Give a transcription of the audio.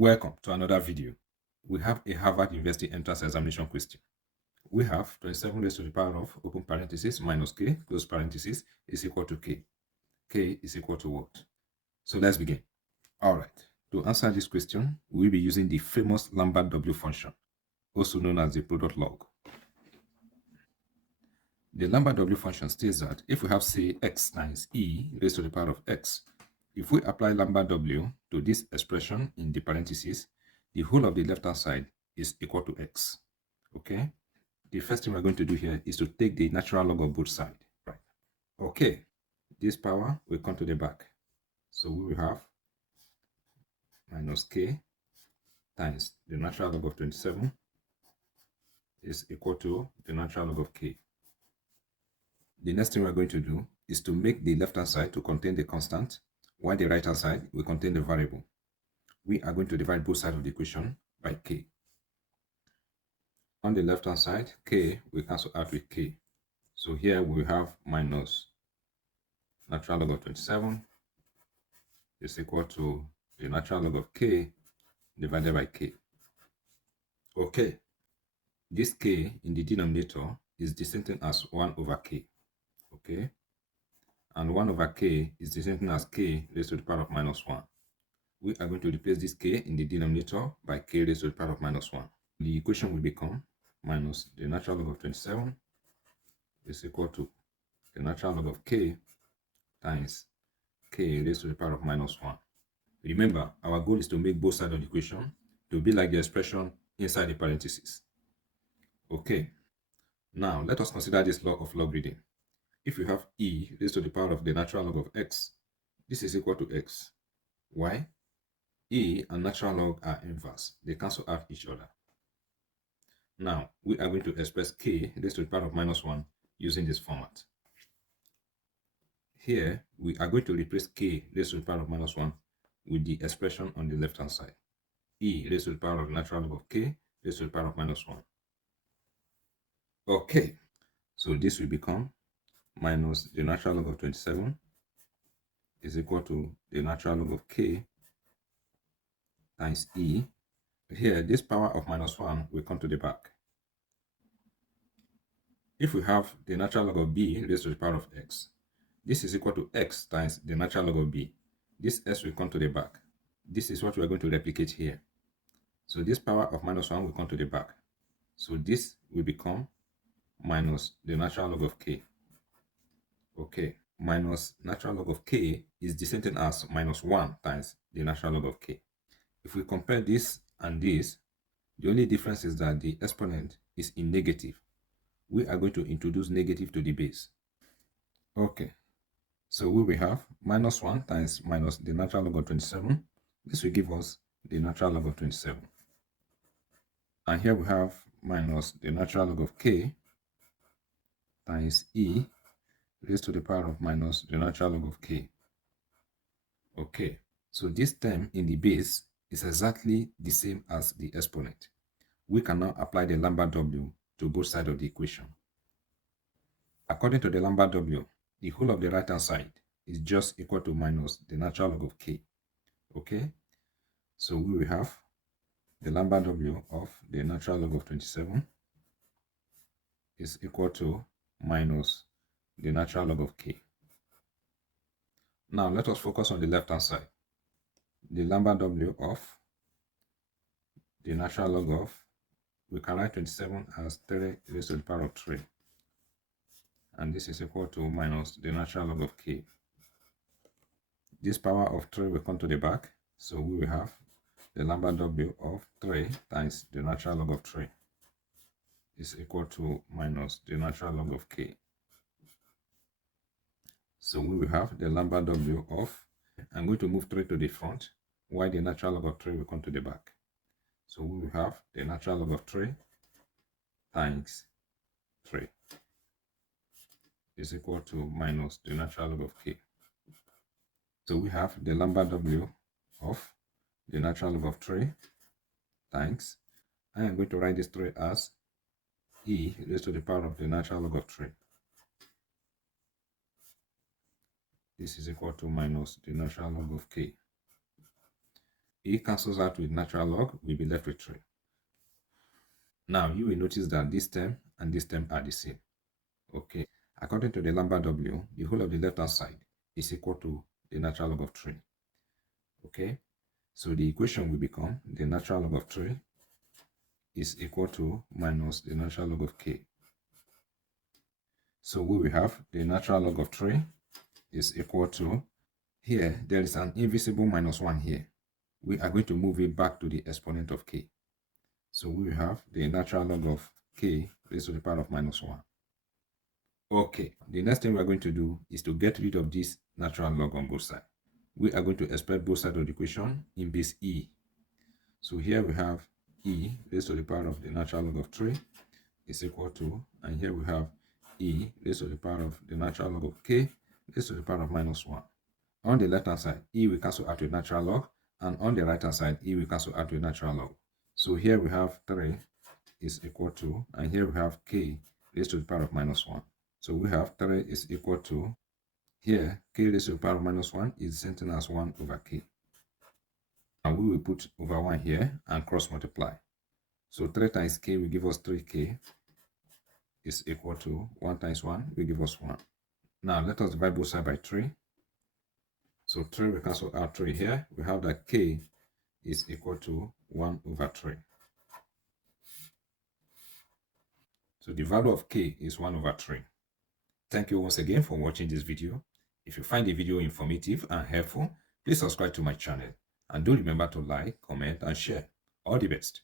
Welcome to another video. We have a Harvard University entrance examination question. We have 27 raised to the power of open parenthesis minus k close parenthesis is equal to k. K is equal to what? So let's begin. All right. To answer this question, we'll be using the famous Lambert W function, also known as the product log. The Lambert W function states that if we have, say, x times e raised to the power of x, if we apply Lambert W to this expression in the parentheses, the whole of the left-hand side is equal to x. Okay? The first thing we're going to do here is to take the natural log of both sides. Right. Okay. This power will come to the back. So we will have minus k times the natural log of 27 is equal to the natural log of k. The next thing we're going to do is to make the left-hand side to contain the constant, while the right-hand side will contain the variable. We are going to divide both sides of the equation by k. On the left-hand side, k will cancel out with k. So here we have minus natural log of 27 is equal to the natural log of k divided by k. Okay, this k in the denominator is the same thing as 1 over k. Okay, and 1 over k is the same thing as k raised to the power of minus 1. We are going to replace this k in the denominator by k raised to the power of minus 1. The equation will become minus the natural log of 27 is equal to the natural log of k times k raised to the power of minus 1. Remember, our goal is to make both sides of the equation to be like the expression inside the parentheses. Okay, now let us consider this law of logarithm. If you have e raised to the power of the natural log of x, this is equal to x. Why? E and natural log are inverse. They cancel out each other. Now, we are going to express k raised to the power of minus 1 using this format. Here, we are going to replace k raised to the power of minus 1 with the expression on the left-hand side. E raised to the power of the natural log of k raised to the power of minus 1. Okay, so this will become minus the natural log of 27 is equal to the natural log of k times e. Here, this power of minus 1 will come to the back. If we have the natural log of b raised to the power of x, this is equal to x times the natural log of b. This s will come to the back. This is what we are going to replicate here. So this power of minus 1 will come to the back. So this will become minus the natural log of k. Okay, minus natural log of k is the same thing as minus 1 times the natural log of k. If we compare this and this, the only difference is that the exponent is in negative. We are going to introduce negative to the base. Okay, so we will have minus 1 times minus the natural log of 27. This will give us the natural log of 27. And here we have minus the natural log of k times e raised to the power of minus the natural log of k. Okay, so this term in the base is exactly the same as the exponent. We can now apply the Lambert W to both sides of the equation. According to the Lambert W, the whole of the right-hand side is just equal to minus the natural log of k. Okay, so we will have the Lambert W of the natural log of 27 is equal to minus the natural log of k. Now let us focus on the left-hand side. The Lambert W of the natural log of, we can write 27 as 3 raised to the power of 3. And this is equal to minus the natural log of k. This power of 3 will come to the back, so we will have the Lambert W of 3 times the natural log of 3 is equal to minus the natural log of k. So we will have the Lambert W of, I'm going to move 3 to the front, while the natural log of 3 will come to the back. So we will have the natural log of 3 times 3 is equal to minus the natural log of k. So we have the Lambert W of the natural log of 3 times, I am going to write this 3 as e raised to the power of the natural log of 3. This is equal to minus the natural log of k. e cancels out with natural log, we'll be left with 3. Now, you will notice that this term and this term are the same. Okay. According to the Lambda W, the whole of the left-hand side is equal to the natural log of 3. Okay. So the equation will become the natural log of 3 is equal to minus the natural log of k. So we will have the natural log of 3 is equal to, here there is an invisible minus 1 here. We are going to move it back to the exponent of k. So we will have the natural log of k raised to the power of minus 1. Okay, the next thing we are going to do is to get rid of this natural log on both sides. We are going to express both sides of the equation in base e. So here we have e raised to the power of the natural log of 3 is equal to, and here we have e raised to the power of the natural log of k raised to the power of minus 1. On the left-hand side, e will cancel out with natural log, and on the right-hand side, e will cancel out with natural log. So here we have 3 is equal to, and here we have k raised to the power of minus 1. So we have 3 is equal to, here, k raised to the power of minus 1 is the same thing as 1 over k. And we will put over 1 here and cross multiply. So 3 times k will give us 3k is equal to 1 times 1 will give us 1. Now let us divide both sides by 3. So 3 will cancel out 3 here. We have that k is equal to 1 over 3. So the value of k is 1 over 3. Thank you once again for watching this video. If you find the video informative and helpful, please subscribe to my channel. And do remember to like, comment, and share. All the best.